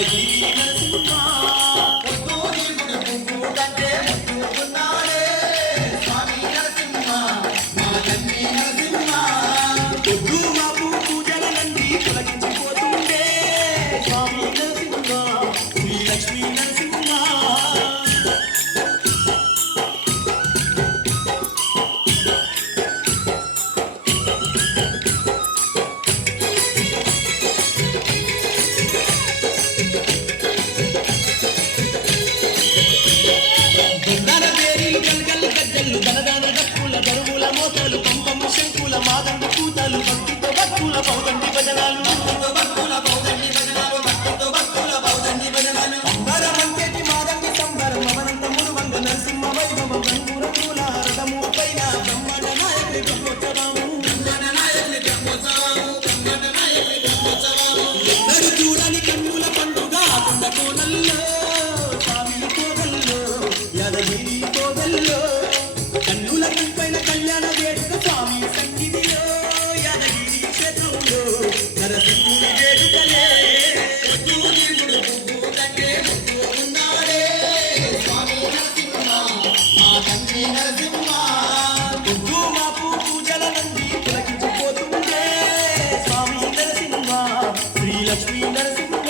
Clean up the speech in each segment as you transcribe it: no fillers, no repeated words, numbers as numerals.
యాదగిరి నరసింహ పొద్దు మాపు పూజల నంది తొలగించిపోతుండే స్వామి నరసింహ శ్రీ లక్ష్మీ నరసింహ బొండాల పేరీలు గల్గల్ గజ్జల్లు గనగాన డప్పుల గరువుల మోతలు పంపము శంకుల మాదండు కూతలు భక్తితో భక్తుల పౌదండి భజనాలు అంబరమంతేటి మాదండి సంబరం అవనంతములు వంగ నరసింహ వైభవం రంగురముల రథము పైన బ్రహ్మణ నాయకుడి బ్రహ్మోత్సవము ఎన్నడు చూడని కన్నుల పండుగ కొండ కోనల్లో స్వామి కోగల్లో యాదగిరి కోగల్లో కన్నుల పైన కళ్యాణ వేడుక స్వామి సన్నిధిలో యాదగిరి క్షేత్రంలో నరసింహుని వేడుకలే పొద్దు మాపు పూజల నంది తిలకించిపోతుండే స్వామి నరసింహ శ్రీ లక్ష్మీ నరసింహ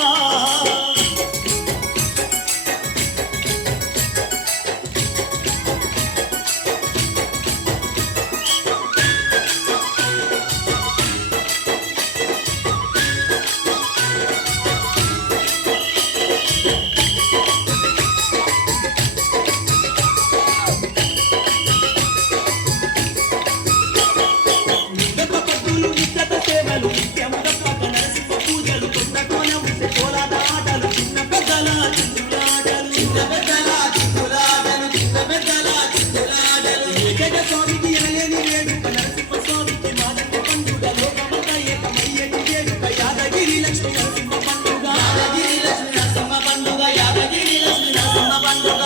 నిద్దత పట్టులు నిద్దత సేవలు నిత్యము తప్పక నరసింహ పూజలు కొండ కోన ఉసె కోలాట ఆటలు చిన్న పెద్దల చిందులాటలు ఏకైక స్వామికి ఎనలేని వేడుక నరసింహ స్వామికి మాదండి పండుగ లోకమంతా ఏకమయ్యేటి వేడుక యాదగిరి లక్ష్మీ నరసింహ పండుగ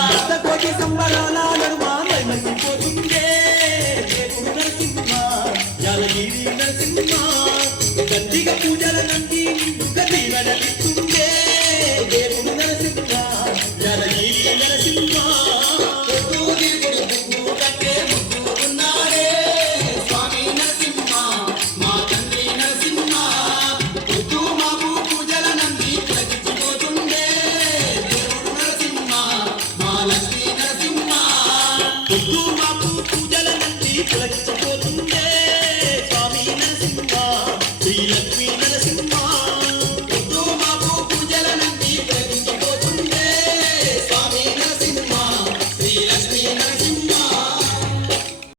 భక్త కోటి సంబరాల